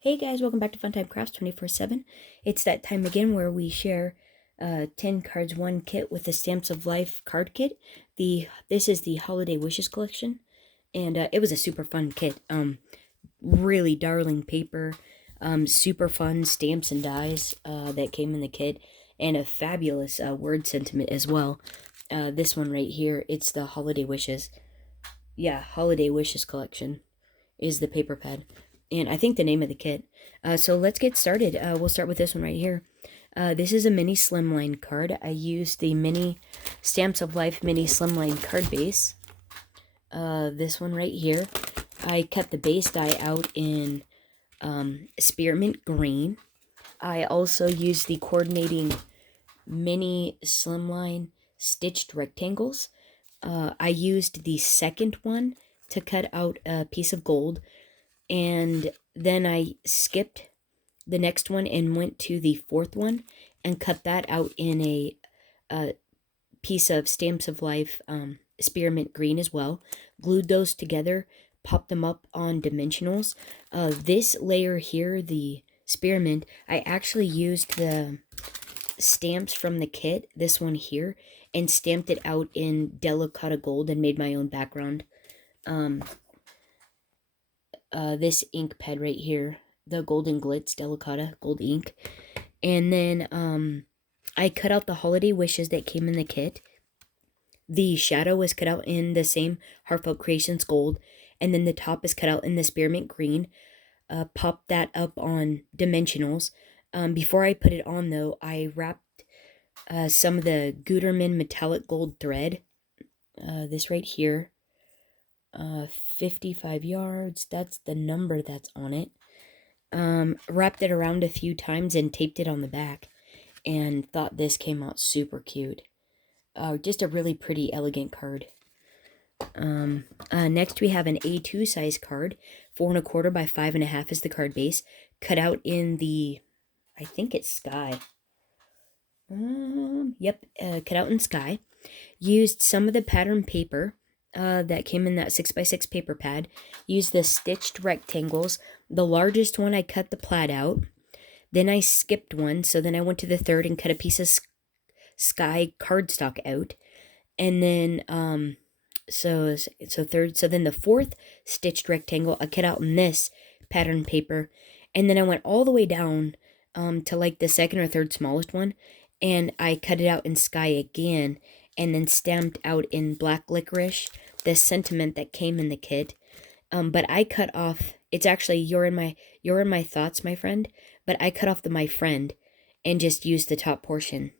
Hey guys, welcome back to Funtime Crafts 24/7. It's that time again where we share 10 cards 1 kit with the Stamps of Life card kit. This is the Holiday Wishes collection, and it was a super fun kit. Really darling paper, super fun stamps and dies that came in the kit, and a fabulous word sentiment as well. This one right here, it's the Holiday Wishes. Yeah, Holiday Wishes collection is the paper pad, and I think the name of the kit. So let's get started. We'll start with this one right here. This is a mini Slimline card. I used the mini Stamps of Life mini Slimline card base. This one right here. I cut the base die out in spearmint green. I also used the coordinating mini Slimline stitched rectangles. I used the second one to cut out a piece of gold, and then I skipped the next one and went to the fourth one and cut that out in a piece of Stamps of Life spearmint green as well. Glued those together, popped them up on dimensionals. This layer here, the spearmint, I actually used the stamps from the kit, this one here, and stamped it out in Delicata Gold and made my own background. This ink pad right here, the Golden Glitz Delicata Gold ink. And then I cut out the Holiday Wishes that came in the kit. The shadow was cut out in the same Heartfelt Creations Gold, and then the top is cut out in the Spearmint Green. Popped that up on dimensionals. Before I put it on though, I wrapped some of the Gutermann metallic gold thread. This right here. 55 yards, that's the number that's on it. Wrapped it around a few times and taped it on the back, and thought this came out super cute. Just a really pretty, elegant card. Next we have an A2 size card, 4 1/4 by 5 1/2 is the card base, cut out in the, I think it's sky. Cut out in sky. Used some of the pattern paper that came in that 6x6 paper pad. Used the stitched rectangles. The largest one I cut the plaid out. Then I skipped one, so then I went to the third and cut a piece of sky cardstock out. And then so then the fourth stitched rectangle I cut out in this pattern paper, and then I went all the way down to like the second or third smallest one, and I cut it out in sky again, and then stamped out in black licorice the sentiment that came in the kit. But I cut off, it's actually you're in my thoughts, my friend, but I cut off the my friend and just used the top portion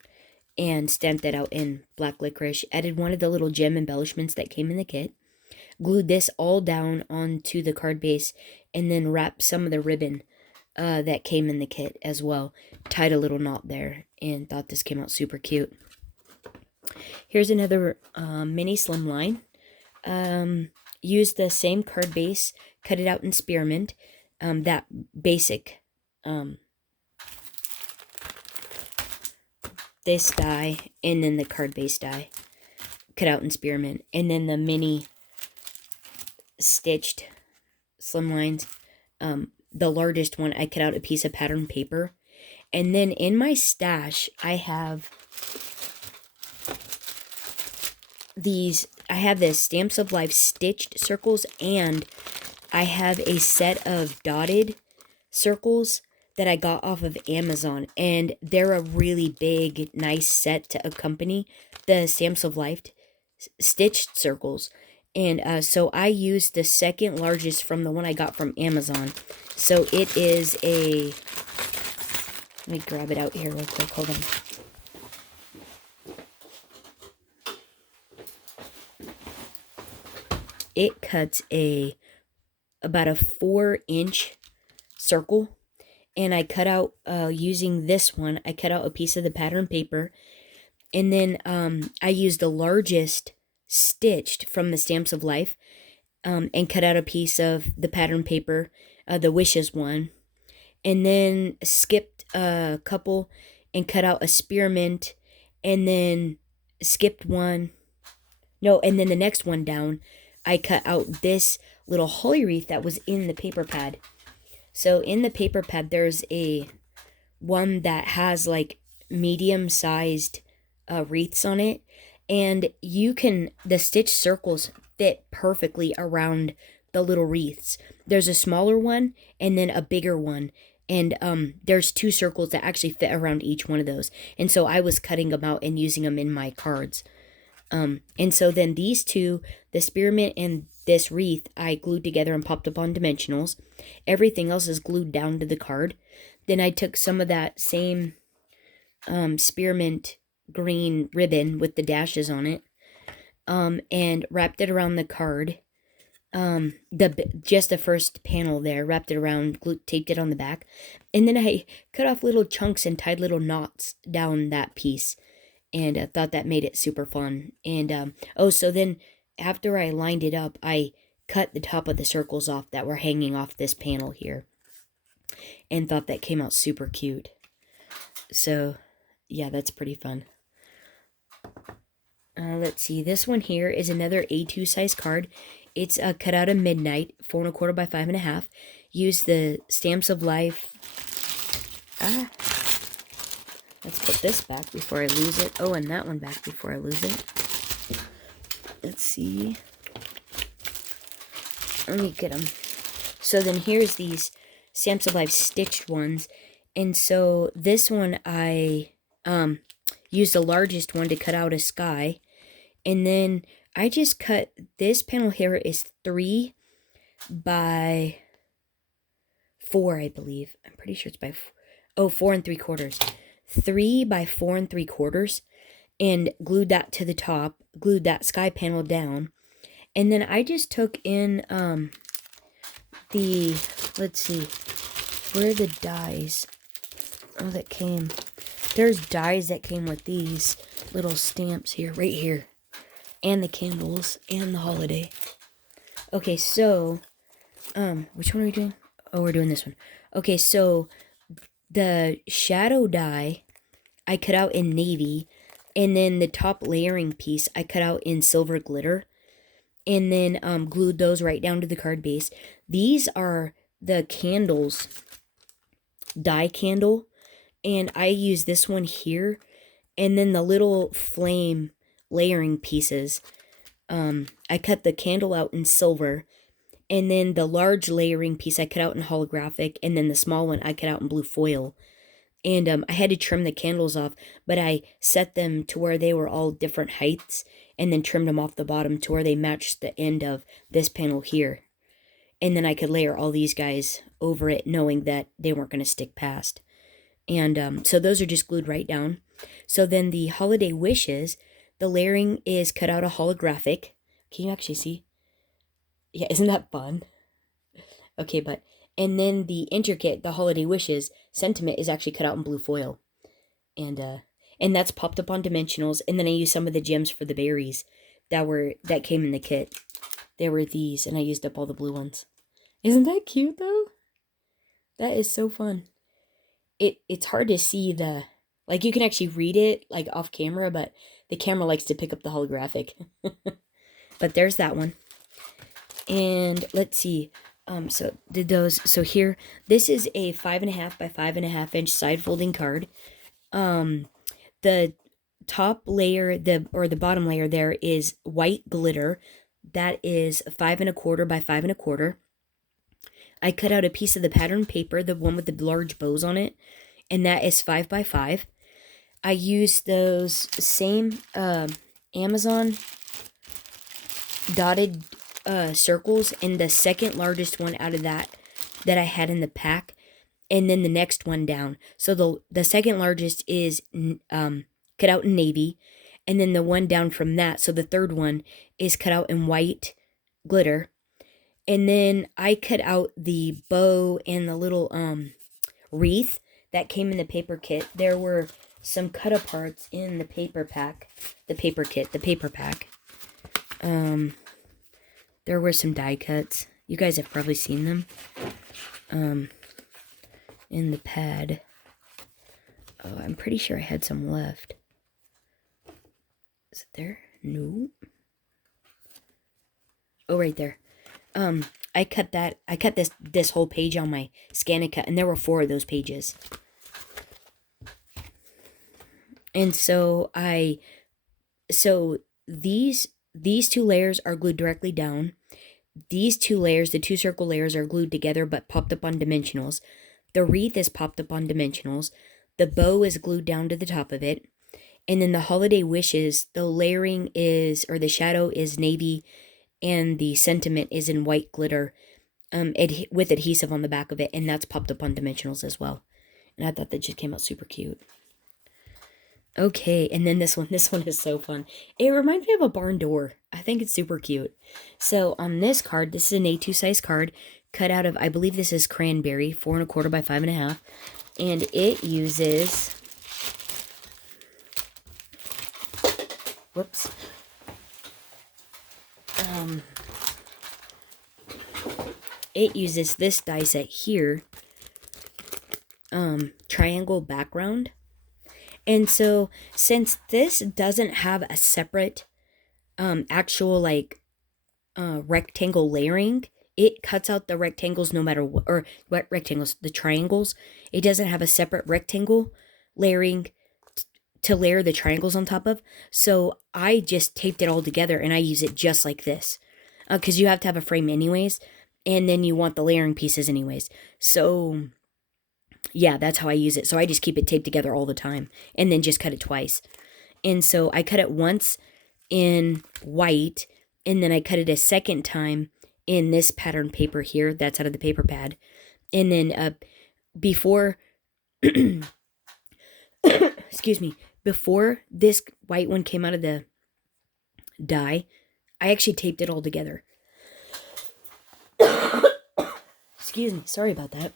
and stamped that out in black licorice. Added one of the little gem embellishments that came in the kit. Glued this all down onto the card base, and then wrapped some of the ribbon that came in the kit as well. Tied a little knot there, and thought this came out super cute. Here's another mini Slimline. Used the same card base, cut it out in spearmint, that basic, this die, and then the card base die, cut out in spearmint, and then the mini stitched Slimlines, the largest one, I cut out a piece of pattern paper. And then in my stash, I have the Stamps of Life stitched circles, and I have a set of dotted circles that I got off of Amazon, and they're a really big, nice set to accompany the Stamps of Life stitched circles. And so I used the second largest from the one I got from Amazon. So it is a, let me grab it out here real quick, hold on. It cuts about a 4-inch circle, and I cut out, using this one, I cut out a piece of the pattern paper, and then I used the largest stitched from the Stamps of Life, and cut out a piece of the pattern paper, the Wishes one, and then skipped a couple and cut out a spearmint, and then skipped one, no, and then the next one down, I cut out this little holly wreath that was in the paper pad. So in the paper pad, there's a one that has like medium-sized wreaths on it, and the stitch circles fit perfectly around the little wreaths. There's a smaller one and then a bigger one, and there's 2 circles that actually fit around each one of those. And so I was cutting them out and using them in my cards. And so then these two, the spearmint and this wreath, I glued together and popped up on dimensionals. Everything else is glued down to the card. Then I took some of that same spearmint green ribbon with the dashes on it, and wrapped it around the card. Just the first panel there, wrapped it around, taped it on the back, and then I cut off little chunks and tied little knots down that piece, and I thought that made it super fun. And so then after I lined it up, I cut the top of the circles off that were hanging off this panel here, and thought that came out super cute. So yeah, that's pretty fun. Let's see, this one here is another A2 size card. It's cut out of midnight, 4 1/4 by 5 1/2. Use the Stamps of Life. Let's put this back before I lose it. Oh, and that one back before I lose it. Let's see. Let me get them. So then here's these Stamps of Life stitched ones. And so this one I used the largest one to cut out a sky. And then I just cut, this panel here is 3 by 4, I believe. I'm pretty sure it's by 4 3/4. 3 by 4 3/4, and glued that to the top, glued that sky panel down. And then I just took in let's see, where are the dies? Oh, that came. There's dies that came with these little stamps here, right here. And the candles, and the holiday. Okay, so, which one are we doing? Oh, we're doing this one. Okay, so, the shadow die, I cut out in navy, and then the top layering piece, I cut out in silver glitter, and then, glued those right down to the card base. These are the candles, die candle, and I use this one here, and then the little flame layering pieces, I cut the candle out in silver, and then the large layering piece I cut out in holographic, and then the small one I cut out in blue foil. And I had to trim the candles off, but I set them to where they were all different heights, and then trimmed them off the bottom to where they matched the end of this panel here. And then I could layer all these guys over it, knowing that they weren't going to stick past. And so those are just glued right down. So then the holiday wishes, the layering is cut out of holographic. Can you actually see? Yeah, isn't that fun? Okay, and then the intricate, the holiday wishes sentiment is actually cut out in blue foil. And that's popped up on dimensionals. And then I used some of the gems for the berries that came in the kit. There were these, and I used up all the blue ones. Isn't that cute though? That is so fun. It's hard to see like you can actually read it like off camera, but the camera likes to pick up the holographic. But there's that one. And let's see. So here, this is a 5 1/2 by 5 1/2 inch side folding card. The top layer, the bottom layer there is white glitter. That is 5 1/4 by 5 1/4. I cut out a piece of the pattern paper, the one with the large bows on it, and that is 5 by 5. I used those same Amazon dotted circles, and the second largest one out of that I had in the pack, and then the next one down. So the second largest is cut out in navy, and then the one down from that, so the third one is cut out in white glitter. And then I cut out the bow and the little wreath that came in the paper kit. There were some cut aparts in the paper pack, the paper pack. There were some die cuts. You guys have probably seen them in the pad. Oh, I'm pretty sure I had some left. Is it there? No. Oh, right there. I cut this whole page on my Scan-A-Cut, and there were 4 of those pages. And so these 2 layers are glued directly down. These 2 layers, the 2 circle layers, are glued together but popped up on dimensionals. The wreath is popped up on dimensionals. The bow is glued down to the top of it. And then the holiday wishes, the layering is, or the shadow is navy, and the sentiment is in white glitter, with adhesive on the back of it, and that's popped up on dimensionals as well. And I thought that just came out super cute. Okay, and then this one is so fun. It reminds me of a barn door. I think it's super cute. So on this card, this is an A2 size card, cut out of, I believe this is cranberry, 4 1/4 by 5 1/2, and it uses, whoops, it uses this die set here, triangle background. And so since this doesn't have a separate actual like rectangle layering, it cuts out the rectangles no matter what, or what rectangles, the triangles. It doesn't have a separate rectangle layering to layer the triangles on top of. So I just taped it all together, and I use it just like this, because you have to have a frame anyways, and then you want the layering pieces anyways. So yeah, that's how I use it. So I just keep it taped together all the time, and then just cut it twice. And so I cut it once in white, and then I cut it a second time in this pattern paper here. That's out of the paper pad. And then before, excuse me, before this white one came out of the die, I actually taped it all together. Excuse me, sorry about that.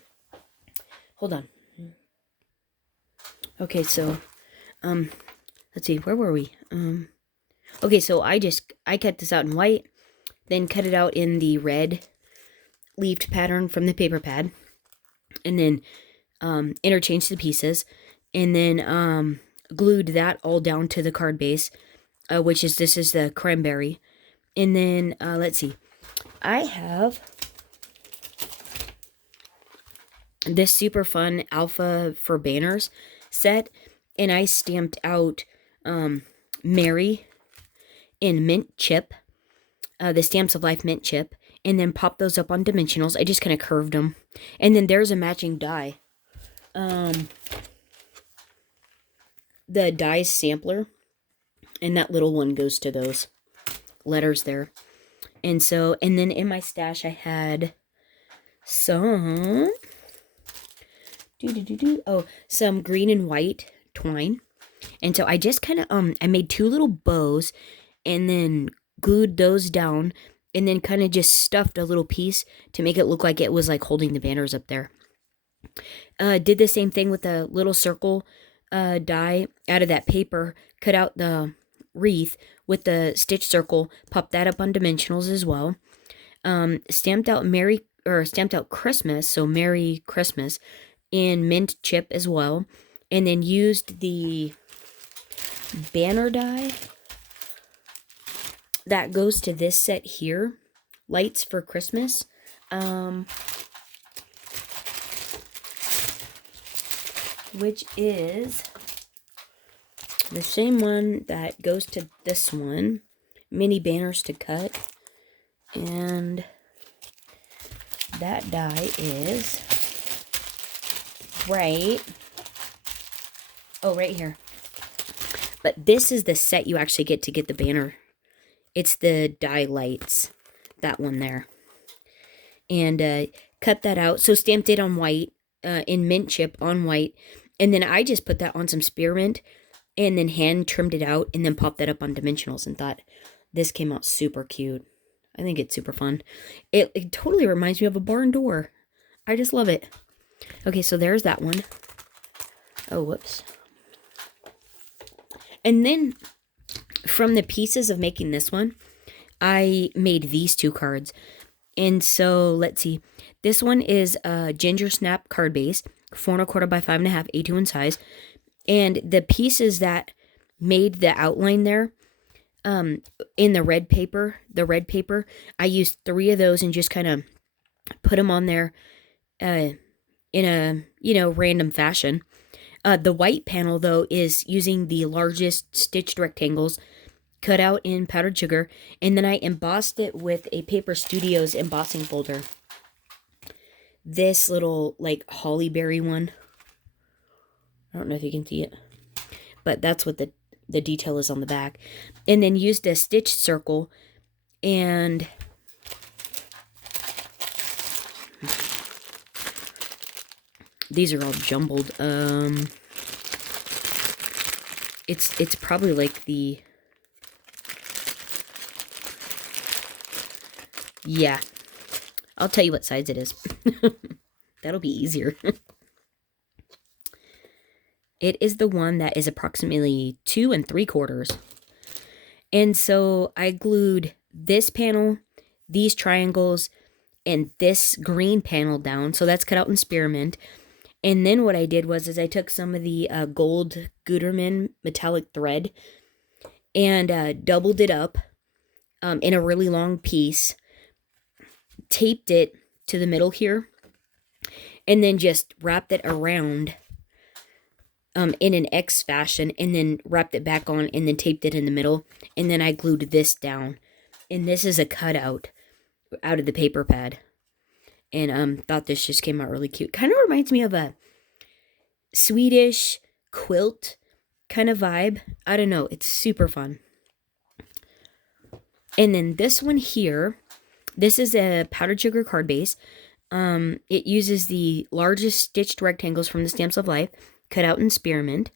Hold on. Okay, so, let's see, where were we? Okay, so I cut this out in white, then cut it out in the red leafed pattern from the paper pad, and then, interchanged the pieces, and then, glued that all down to the card base, this is the cranberry. And then, let's see, I have this super fun Alpha for Banners set, and I stamped out Mary in mint chip, the Stamps of Life mint chip, and then popped those up on dimensionals. I just kind of curved them, and then there's a matching die. The die sampler, and that little one goes to those letters there. And so, and then in my stash I had some some green and white twine. And so I just kind of I made 2 little bows, and then glued those down, and then kind of just stuffed a little piece to make it look like it was like holding the banners up there. Did the same thing with the little circle die out of that paper, cut out the wreath with the stitch circle, popped that up on dimensionals as well. Stamped out Christmas, so Merry Christmas, in mint chip as well, and then used the banner die that goes to this set here, Lights for Christmas. Which is the same one that goes to this one, mini banners to cut, and that die is right here. But this is the set you actually get to get the banner. It's the die lights, that one there. And cut that out. So stamped it on white, in mint chip on white. And then I just put that on some spearmint, and then hand trimmed it out, and then popped that up on dimensionals, and thought this came out super cute. I think it's super fun. It totally reminds me of a barn door. I just love it. Okay, so there's that one. Oh, whoops. And then from the pieces of making this one, I made these 2 cards. And so let's see. This one is a ginger snap card base, 4 1/4 by 5 1/2, A2 in size. And the pieces that made the outline there, in the red paper, I used 3 of those and just kind of put them on there in a, random fashion. The white panel, though, is using the largest stitched rectangles cut out in powdered sugar, and then I embossed it with a Paper Studios embossing folder. This little, like, holly berry one. I don't know if you can see it, but that's what the detail is on the back. And then used a stitched circle, and these are all jumbled. It's probably like the, yeah, I'll tell you what size it is. That'll be easier. It is the one that is approximately 2 3/4. And so I glued this panel, these triangles, and this green panel down. So that's cut out in spearmint. And then what I did was I took some of the gold Gutermann metallic thread and doubled it up in a really long piece, taped it to the middle here, and then just wrapped it around in an X fashion, and then wrapped it back on, and then taped it in the middle, and then I glued this down. And this is a cutout out of the paper pad. And thought this just came out really cute. Kind of reminds me of a Swedish quilt kind of vibe. I don't know. It's super fun. And then this one here, this is a powdered sugar card base. It uses the largest stitched rectangles from the Stamps of Life, cut out in spearmint.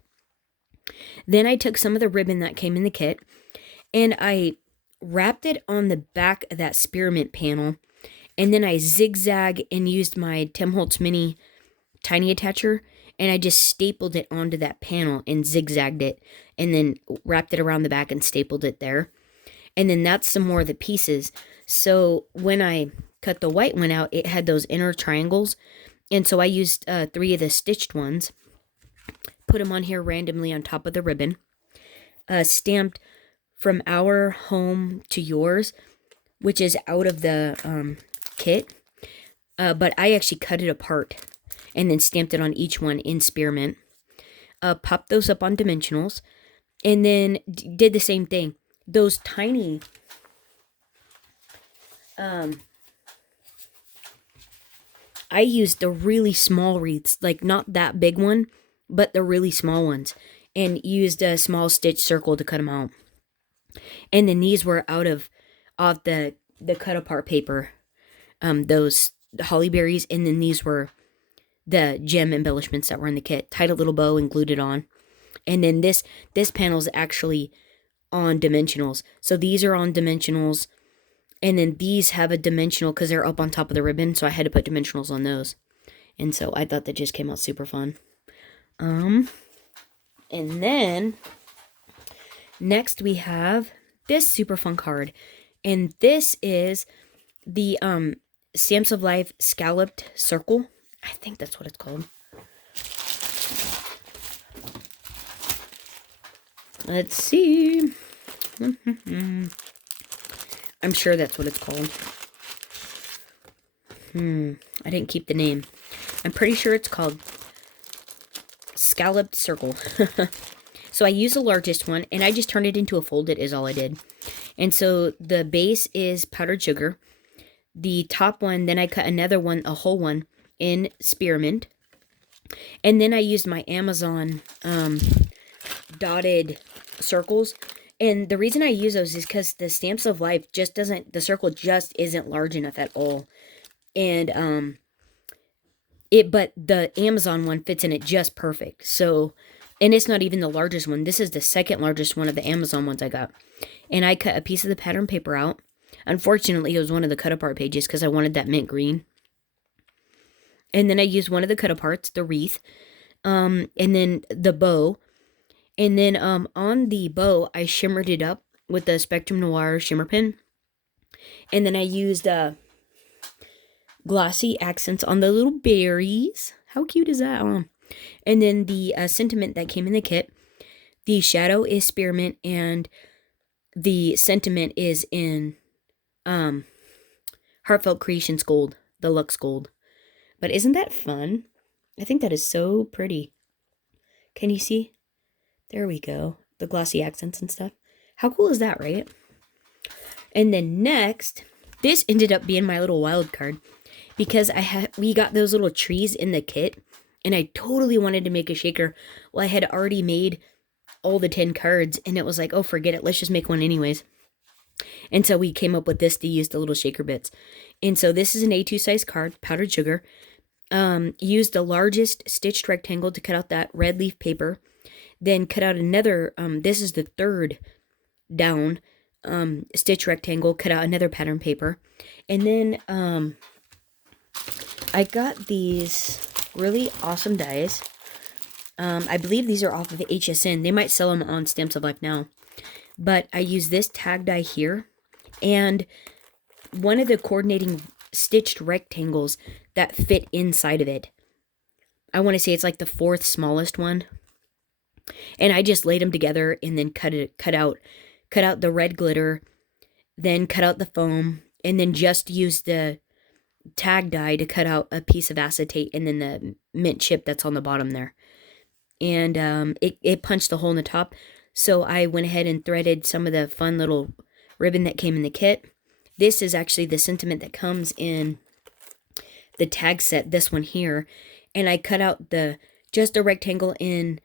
Then I took some of the ribbon that came in the kit, and I wrapped it on the back of that spearmint panel. And then I zigzag and used my Tim Holtz Mini Tiny Attacher, and I just stapled it onto that panel and zigzagged it, and then wrapped it around the back and stapled it there. And then that's some more of the pieces. So when I cut the white one out, it had those inner triangles, and so I used 3 of the stitched ones, put them on here randomly on top of the ribbon, stamped "From Our Home to Yours," which is out of the kit, but I actually cut it apart and then stamped it on each one in spearmint. Popped those up on dimensionals, and then did the same thing. Those tiny I used the really small wreaths, like not that big one, but the really small ones, and used a small stitch circle to cut them out. And then these were out of the cut apart paper. Those holly berries, and then these were the gem embellishments that were in the kit. Tied a little bow and glued it on. And then this panel is actually on dimensionals. So these are on dimensionals, and then these have a dimensional because they're up on top of the ribbon, so I had to put dimensionals on those. And so I thought that just came out super fun. And then next we have this super fun card. And this is the Stamps of Life Scalloped Circle. I think that's what it's called. Let's see. I'm sure that's what it's called. I didn't keep the name. I'm pretty sure it's called Scalloped Circle. So I used the largest one, and I just turned it into a folded is all I did. And so the base is powdered sugar. The top one, then I cut another one, a whole one, in spearmint. And then I used my Amazon dotted circles. And the reason I use those is because the Stamps of Life just doesn't, the circle just isn't large enough at all. And but the Amazon one fits in it just perfect. So, and it's not even the largest one. This is the second largest one of the Amazon ones I got. And I cut a piece of the pattern paper out. Unfortunately, it was one of the cut apart pages because I wanted that mint green. And then I used one of the cut aparts, the wreath, and then the bow. And then on the bow, I shimmered it up with the Spectrum Noir shimmer pen. And then I used glossy accents on the little berries. How cute is that? And then the sentiment that came in the kit. The shadow is spearmint, and the sentiment is in Heartfelt Creations Gold, the Luxe Gold. But isn't that fun? I think that is so pretty. Can you see? There we go. The glossy accents and stuff. How cool is that, right? And then next, this ended up being my little wild card because we got those little trees in the kit, and I totally wanted to make a shaker. Well, I had already made all the 10 cards, and it was like, oh, forget it. Let's just make one anyways. And so we came up with this to use the little shaker bits. And so this is an A2 size card, powdered sugar. Used the largest stitched rectangle to cut out that red leaf paper. Then cut out another, this is the third down stitch rectangle, cut out another pattern paper. And then I got these really awesome dies. I believe these are off of HSN. They might sell them on Stamps of Life now. But I use this tag die here and one of the coordinating stitched rectangles that fit inside of it. I want to say it's like the fourth smallest one. And I just laid them together and then cut out the red glitter, then cut out the foam, and then just used the tag die to cut out a piece of acetate and then the mint chip that's on the bottom there. And it punched a hole in the top. So I went ahead and threaded some of the fun little ribbon that came in the kit. This is actually the sentiment that comes in the tag set, this one here. And I cut out just a rectangle in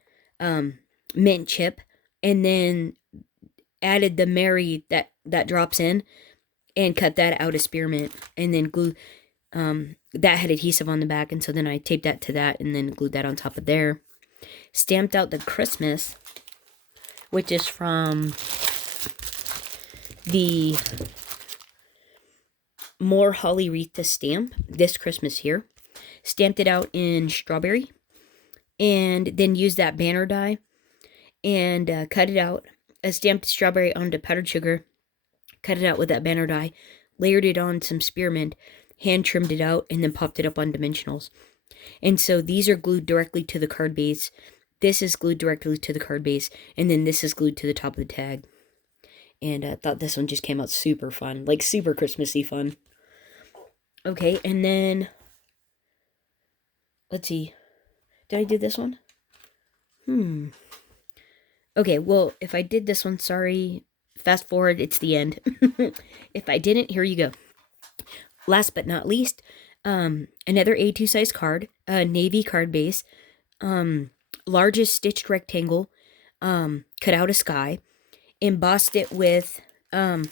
mint chip, and then added the Mary that drops in, and cut that out of spearmint, and then glue. That had adhesive on the back, and so then I taped that to that, and then glued that on top of there. Stamped out the Christmas, which is from the More Holly Wreath to Stamp, this Christmas here. Stamped it out in strawberry, and then used that banner die, and cut it out. I stamped strawberry onto powdered sugar, cut it out with that banner die, layered it on some spearmint, hand trimmed it out, and then popped it up on dimensionals. And so these are glued directly to the card base. This is glued directly to the card base, and then this is glued to the top of the tag. And I thought this one just came out super fun, like super Christmassy fun. Okay, and then, let's see, did I do this one? Okay, well, if I did this one, sorry, fast forward, it's the end. If I didn't, here you go. Last but not least, another A2 size card, a navy card base, largest stitched rectangle, cut out a sky, embossed it with that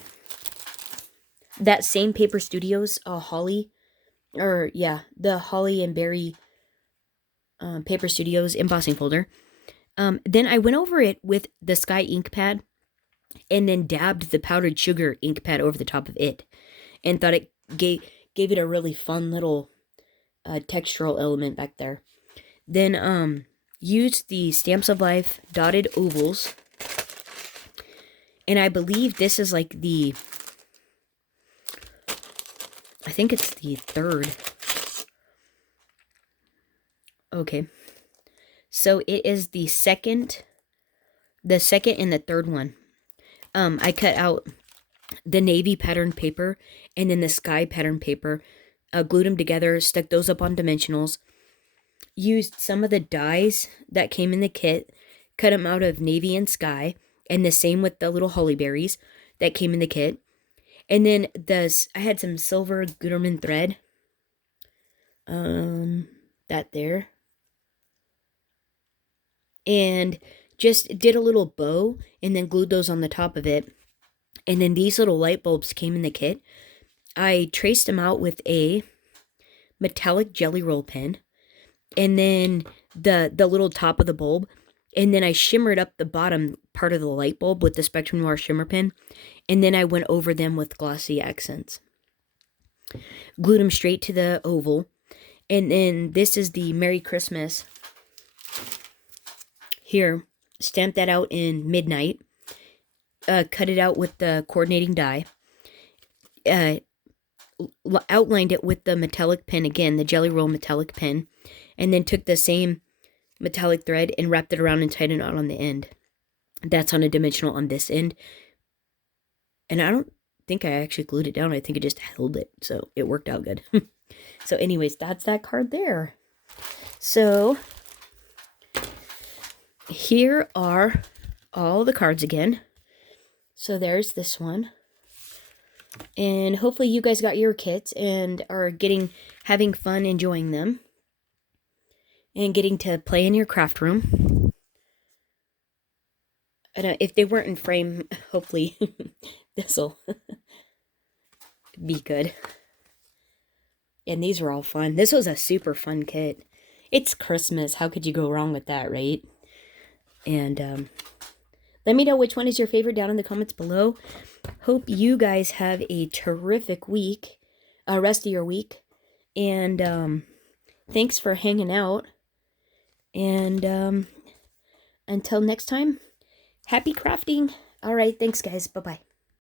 same Paper Studios Holly, the Holly and Berry Paper Studios embossing folder. Then I went over it with the Sky ink pad, and then dabbed the powdered sugar ink pad over the top of it, and thought it gave it a really fun little textural element back there. Then used the Stamps of Life dotted ovals, and I believe this is like I think it's the third. Okay. So it is the second and the third one. I cut out the navy pattern paper and then the sky pattern paper, glued them together, stuck those up on dimensionals, used some of the dies that came in the kit, cut them out of navy and sky, and the same with the little holly berries that came in the kit. And then I had some silver Gutermann thread, that there, and just did a little bow and then glued those on the top of it. And then these little light bulbs came in the kit. I traced them out with a metallic jelly roll pen, and then the little top of the bulb, and then I shimmered up the bottom part of the light bulb with the Spectrum Noir shimmer pen, and then I went over them with glossy accents. Glued them straight to the oval, and then this is the Merry Christmas. Here, stamped that out in Midnight, cut it out with the coordinating die, outlined it with the metallic pen again, the Jelly Roll metallic pen, and then took the same metallic thread and wrapped it around and tied a knot on the end. That's on a dimensional on this end. And I don't think I actually glued it down. I think I just held it. So it worked out good. So anyways, that's that card there. So here are all the cards again. So there's this one. And hopefully you guys got your kits and are having fun enjoying them. And getting to play in your craft room. I don't, if they weren't in frame, hopefully this'll be good. And these were all fun. This was a super fun kit. It's Christmas. How could you go wrong with that, right? And let me know which one is your favorite down in the comments below. Hope you guys have a terrific week, rest of your week. And thanks for hanging out. And until next time, happy crafting. All right, thanks guys. Bye-bye.